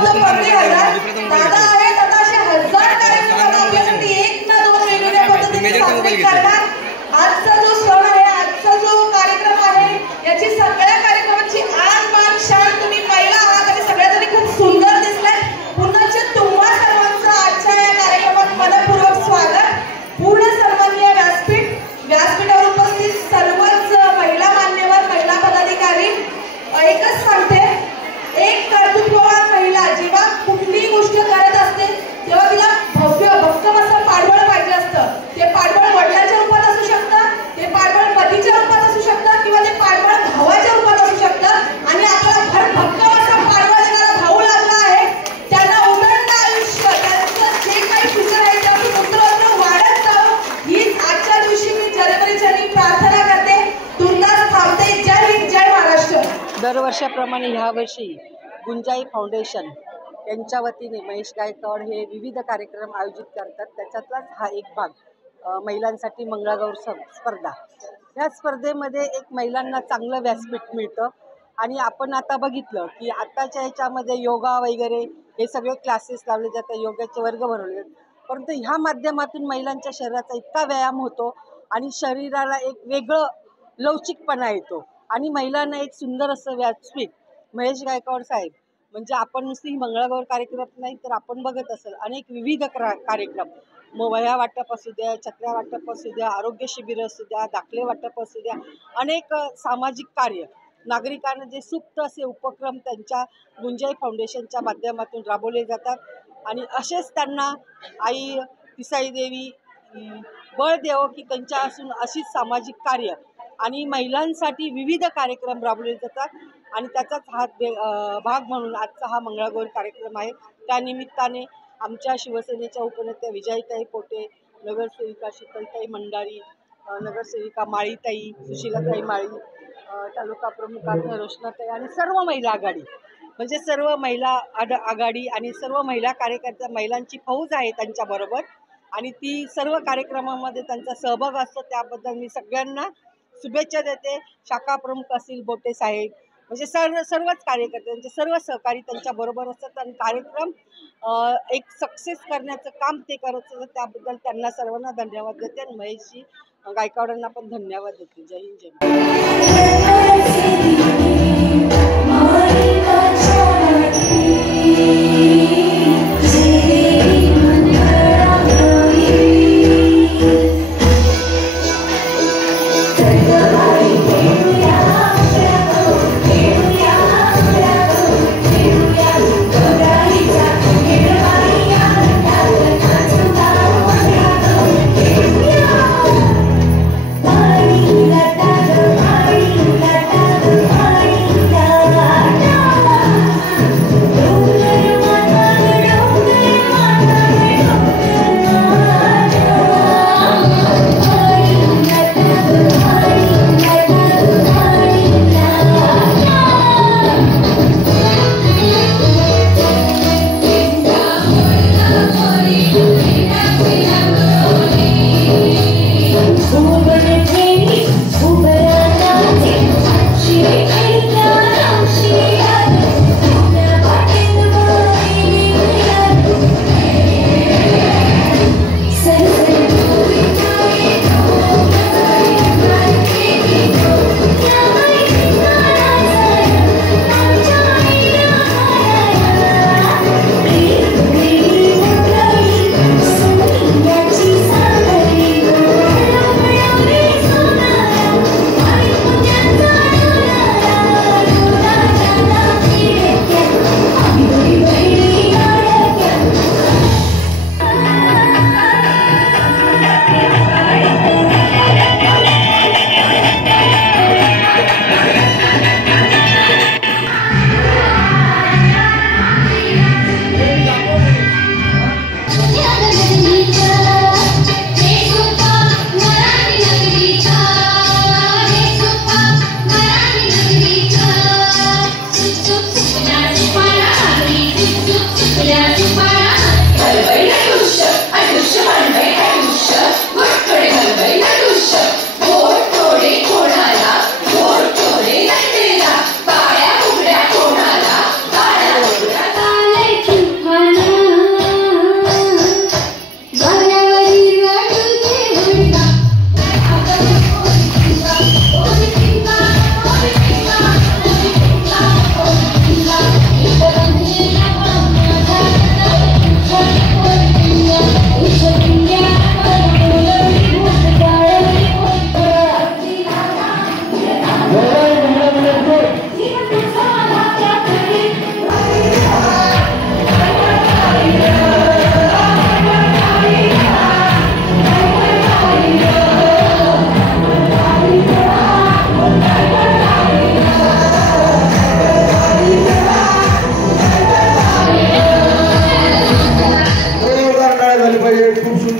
फक्त 15,000 दादा आहेत. आता असे हजार कार्यक्रम आपल्यासाठी एक ना दोन वेगवेगळ्या पद्धतीने साजरे करणार. आजचा जो सण आहे, आजचा जो कार्यक्रम आहे, याची सगळ्या कार्यक्रमाची आन मान शान तुम्ही पाहिला आहात आणि सगळ्याजणी खूप सुंदर दिसलाय. पुन्हा तुम्हा सर्वांचं आजच्या या कार्यक्रमात मनपूर्वक स्वागत. पूर्ण सन्माननीय व्यासपीठावर उपस्थित सर्वच महिला मान्यवर, महिला पदाधिकारी, एकच सांगते, एक कर्तृत्ववान महिला जेव्हा कुठलीही गोष्ट करत असते तेव्हा तिला भक्कम असं पाठबळ पाहिजे असतं. ते पाठबळ वडिलांच्या रूपात असू शकतं, ते पाठबळ पतीच्या रूपात असू शकतं किंवा ते पाठबळ भावाच्या रूपात असू शकतं. आणि आपल्याला भक्कम असं पाठबळ देणारा भाऊ लागला आहे. त्यांना उदंड आयुष्य, त्यांचं जे काही फ्युचर आहे त्यातून उतरवून वाढत जावं हीच आजच्या दिवशी मी जलपरीचरणी प्रार्थना करते. तुर्तास थांबते. जय हिंद, जय महाराष्ट्र. दरवर्षाप्रमाणे ह्यावर्षी गुंजाई फाउंडेशन यांच्या वतीने महेश गायकवाड हे विविध कार्यक्रम आयोजित करतात. त्याच्यातलाच हा एक भाग महिलांसाठी मंगळागौर स्पर्धा. ह्या स्पर्धेमध्ये एक महिलांना चांगलं व्यासपीठ मिळतं आणि आपण आता बघितलं की आत्ताच्या ह्याच्यामध्ये योगा वगैरे हे सगळे क्लासेस लावले जातात, योगाचे वर्ग भरवले जातात. परंतु ह्या माध्यमातून महिलांच्या शरीराचा इतका व्यायाम होतो आणि शरीराला एक वेगळं लवचिकपणा येतो आणि महिलांना एक सुंदर असं व्यासपीठ. महेश गायकवाड साहेब म्हणजे आपण नुसती मंगळागौर कार्यक्रम नाही तर आपण बघत असेल अनेक विविध कार्यक्रम, वह्या वाटप असू द्या, छत्र्या वाटप असू द्या, आरोग्य शिबिर असू द्या, दाखले वाटप असू द्या, अनेक सामाजिक कार्य, नागरिकांना जे सुप्त असे उपक्रम त्यांच्या गुंजाई फाउंडेशनच्या माध्यमातून राबवले जातात. आणि असेच त्यांना आई पिसाई देवी बळ देवो की त्यांच्या असून अशीच सामाजिक कार्य आणि महिलांसाठी विविध कार्यक्रम राबवले जातात. आणि त्याचाच हा भाग म्हणून आजचा हा मंगळागौर कार्यक्रम आहे. त्यानिमित्ताने आमच्या शिवसेनेच्या उपनेत्या विजयताई पोटे, नगरसेविका शीतलताई मंडारी, नगरसेविका माळीताई, सुशीलाताई माळी, तालुका प्रमुख रोशनाताई आणि सर्व महिला आघाडी म्हणजे सर्व महिला आघाडी आणि सर्व महिला कार्यकर्त्या, महिलांची फौज आहे त्यांच्याबरोबर आणि ती सर्व कार्यक्रमामध्ये त्यांचा सहभाग असतो. त्याबद्दल मी सगळ्यांना शुभेच्छा देते. शाखा प्रमुख असतील बोटे साहेब म्हणजे सर्वच कार्यकर्ते, त्यांचे सर्व सहकारी त्यांच्याबरोबर असतात आणि कार्यक्रम एक सक्सेस करण्याचं काम ते करत असतात. त्याबद्दल त्यांना सर्वांना धन्यवाद देते आणि महेशजी गायकवाडांना पण धन्यवाद देते. जय हिंद, जय महाराष्ट्र.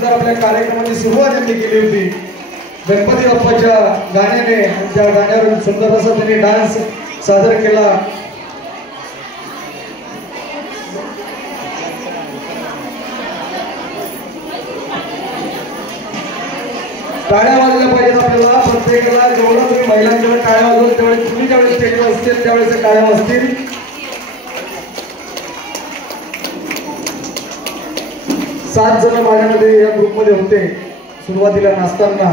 सुंदर आपल्या कार्यक्रमाची सुरुवात त्यांनी केली होती गणपती बाप्पाच्या गाण्याने. त्या गाण्यावर सुंदर असा त्यांनी डान्स सादर केला. टाळ्या वाजल्या पाहिजेत आपल्याला प्रत्येकाला. जेवढं तुम्ही महिलांकडे टाळ्या वाजवत तेवढे तुम्ही ज्यावेळेस स्टेजवर असतील त्यावेळेस टाळ्या वाजतील. 7 जण माझ्यामध्ये या ग्रुपमध्ये होते सुरुवातीला नाचताना.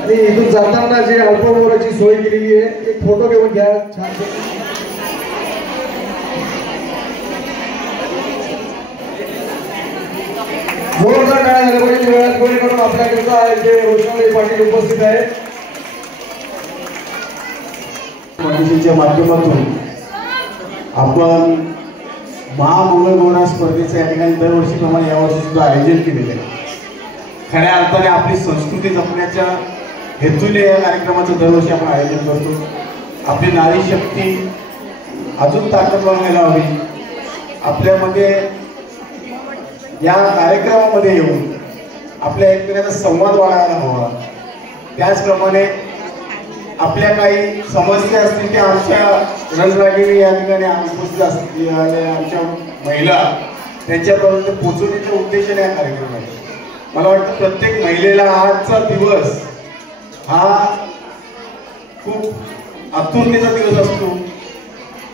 आणि इथून जाताना जे अल्पमोराची सोय केलेली आहे एक फोटो घेऊन घ्या छान. जोरदार टाळ्या झाल्या पाहिजे. वेळात गोळी करून आपल्याकडचा जे रोषणाई पाटील उपस्थित आहेत फाउंडेशनच्या माध्यमातून आपण महामंगळगौर स्पर्धेचं या ठिकाणी दरवर्षीप्रमाणे यावर्षी सुद्धा आयोजन केलेलं आहे. खऱ्या अर्थाने आपली संस्कृती जपण्याच्या हेतूने या कार्यक्रमाचं दरवर्षी आपण आयोजन करतो. आपली नारी शक्ती अजून ताकदवान व्हायला हवी. आपल्यामध्ये या कार्यक्रमामध्ये येऊन आपल्या एकमेकांचा संवाद वाढायला हवा. त्याचप्रमाणे आपल्या काही समस्या असतील त्या आमच्या रणरागिणी या ठिकाणी उपस्थित असतील आमच्या महिला त्यांच्यापर्यंत पोहोचवण्याच्या उद्देशाने हा कार्यक्रम आहे. मला वाटतं प्रत्येक महिलेला आजचा दिवस हा खूप आतुरतेचा दिवस असतो.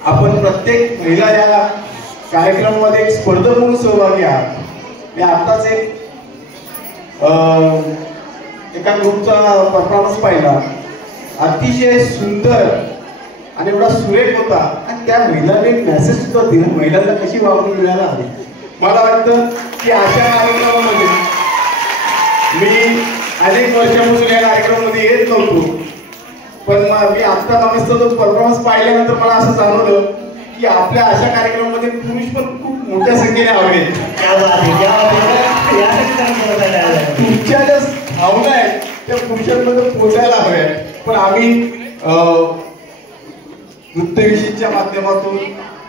आपण प्रत्येक महिला या कार्यक्रमामध्ये एक स्पर्धक म्हणून सहभागी आहात. मी आत्ताच एका ग्रुपचा परफॉर्मन्स पाहिला. अतिशय सुंदर आणि एवढा सुरेख होता. आणि त्या महिलांनी एक मेसेज सुद्धा दिला महिलांना कशी वागणूक मिळायला हवी. मला वाटतं की अशा कार्यक्रमामध्ये मी अनेक वर्षापासून या कार्यक्रमामध्ये येत नव्हतो. पण मी आत्ता मागचा जो परफॉर्मन्स पाहिल्यानंतर मला असं जाणवलं की आपल्या अशा कार्यक्रमामध्ये पुरुष पण खूप मोठ्या संख्येने हवेत. तुमच्या ज्या भावना आहेत त्या पुरुषांमध्ये पोचायला हव्या. पण आम्ही नृत्यविषयीच्या माध्यमातून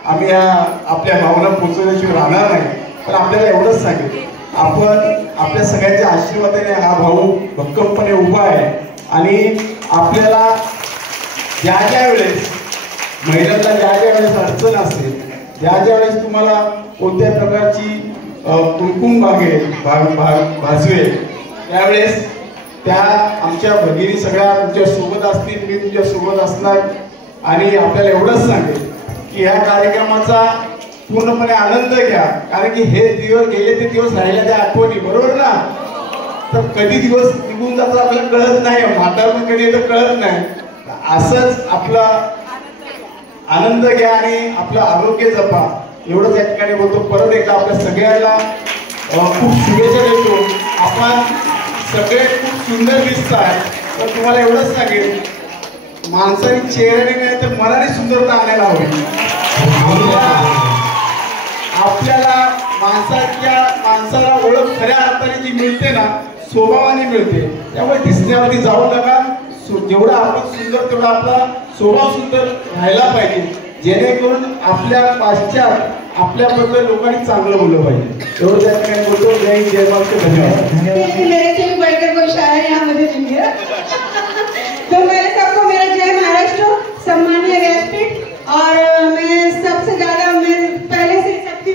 आम्ही आपल्या भावना पोचवण्याशिवाय राहणार नाही. पण आपल्याला एवढंच सांगेल आपण आपल्या सगळ्यांच्या आशीर्वादाने हा भाऊ भक्कमपणे उभा आहे. आणि आपल्याला ज्या ज्या वेळेस महिलांना ज्या ज्या वेळेस अडचण असेल ज्या ज्या वेळेस तुम्हाला कोणत्या प्रकारची कुंकुम भासवेल त्यावेळेस त्या आमच्या भगिनी सगळ्या तुमच्या सोबत असतील. मी तुमच्या सोबत असणार. आणि आपल्याला एवढंच सांगेल की ह्या कार्यक्रमाचा पूर्णपणे आनंद घ्या. कारण की हे दिवस गेले ते दिवस राहिल्या त्या आठवणी बरोबर ना. तर कधी दिवस निघून जातो आपल्याला कळत नाही. म्हातारपण कधी येतं कळत नाही. असंच आपला आनंद घ्या आणि आपलं आरोग्य जपा एवढंच या ठिकाणी बोलतो. परत एकदा आपल्या सगळ्यांना खूप शुभेच्छा देतो. आपण सगळे खूप सुंदर दिसताय. तर तुम्हाला एवढंच सांगेल माणसाने चेहऱ्याने नाही तर मनाने सुंदरता आणायला हवी. आपल्याला माणसाला ओळख खऱ्या अर्थाने जी मिळते ना स्वभावाने मिळते. त्यामुळे दिसण्यावरती जाऊ नका. जेवढा आपण सुंदर तेवढा आपला स्वभाव सुंदर राहायला पाहिजे. जेणेकरून आपल्या पाश्चात आपल्याबद्दल लोकांनी चांगलं बोललं पाहिजे. एवढं त्या ठिकाणी बोलतो. जय जय महाराष्ट्र. धन्यवाद. मेरे से बढ़कर कोई शायर यहाँ मुझे मिल गया. तो मेरे सबको मेरा जय महाराष्ट्र. सम्मानीय व्यासपीठ और मैं सबसे ज्यादा मैं पहले से सबकी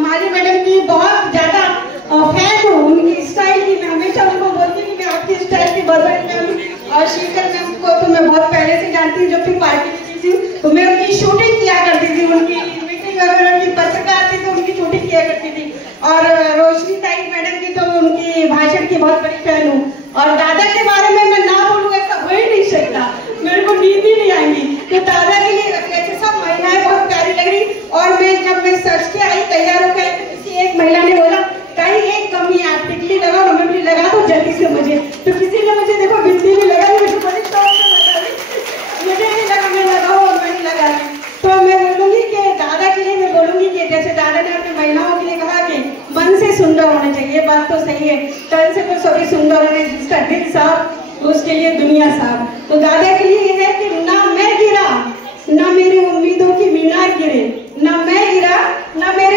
माली मैडम की बहुत ज्यादा फैन हूँ. उनकी स्टाइल की मैं हमेशा उनको बोलती हूँ कि मैं आपकी स्टाइल की बहुत बड़ी फैन हूँ. और शीकर मैम को तो मैं बहुत पहले से जानती हूँ. जब भी पार्टी की थी तो मैं उनकी शूटिंग किया करती थी. उनकी मीटिंग वगैरह की पत्रकार थी तो उनकी शूटिंग किया करती थी. और रोशनी ताई मैडम की तो उनकी भाषण की बहुत बड़ी फैन हूँ. और दादा के बारे में मैं ना बोलूँ ऐसा हो ही नहीं सकता. मेरे को नींद ही नहीं आएंगी. तो दादा के लिए ऐसे सब महिलाएं बहुत प्यारी लग रही. और जब मैं सच के आई तैयार होकर किसी एक महिला ने बोला कहीं एक कमी है आप टिकली लगाओ. मैं भी लगा दो जल्दी से मुझे. तो किसी ने मुझे देखो बिंदी भी लगा दी. मुझे बड़ी शौक से लगा दी. मुझे नहीं लगा मैं लगाऊँ और मैंने लगा दी. तो मैं बोलूंगी कि दादा के लिए मैं बोलूंगी कि जैसे दादा ने अपनी महिलाओं के लिए कहा कि मन से सुंदर होना चाहिए. ये बात तो सही है. तन से तो सभी सुंदर होने जिसका दिल साफ उसके लिए दुनिया साफ. तो दादा के लिए ये है कि ना मैं गिरा ना मेरी उम्मीदों की मीनार गिरे. ना मैं गिरा ना मेरी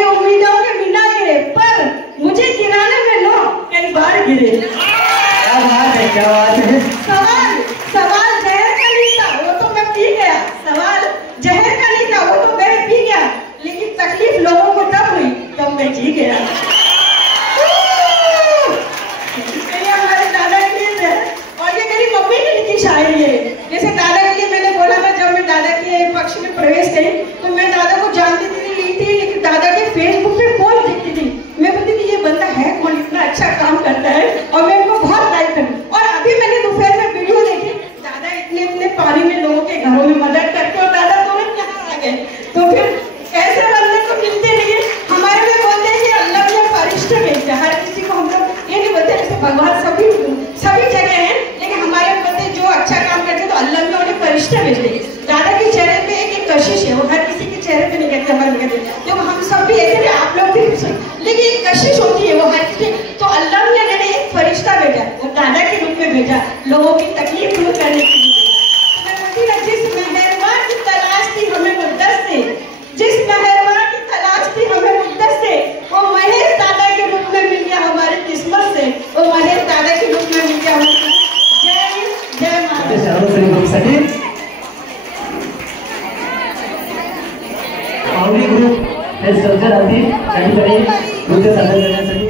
पक्ष में प्रवेश करी तो मैं दादा को जानती थी लेकिन दादा के फेसबुक पे पोस्ट देखती थी। मैं बोलती थी ये बंदा है कौन, इतना अच्छा काम करता है, और मैं उनको बहुत लाइक करूँ। और अभी मैंने दोपहर में वीडियो देखी, दादा इतने पानी में लोगों के घरों में मदद करते और दादा तुरंत यहाँ आ गए। तो फिर ऐसे बंदे को मिलते नहीं। हमारे में बोलते हैं कि अल्लाह ने फरिश्ते भेजा, हर किसी को हम लोग ये नहीं बोलते जैसे भगवान सभी जगह है, लेकिन हमारे बोलते जो अच्छा काम करते तो अल्लाह ने उन्हें फरिश्ते भेजे। दादा के चेहरे पे एक कशिश है, वो हर किसी के चेहरे पे नहीं कहते, हमारे में कहते तो हम सब भी ऐसे, आप लोग भी, लेकिन एक कशिश होती है वो हर किसी। तो अल्लाह ने एक फरिश्ता भेजा, वो दादा के रूप में भेजा लोगों की तकलीफ दूर करने के लिए। जिस मेहरमा की तलाश थी हमें मुद्दत से, जिस मेहरमा की तलाश थी हमें मुद्दत से, वो महेश दादा के रूप में मिल गया हमारी किस्मत से, वो महेश दादा के रूप में मिल गया हमारी। जय माता। ग्रुप हे सर्जन असतील त्या ठिकाणी नृत्य सादर करण्यासाठी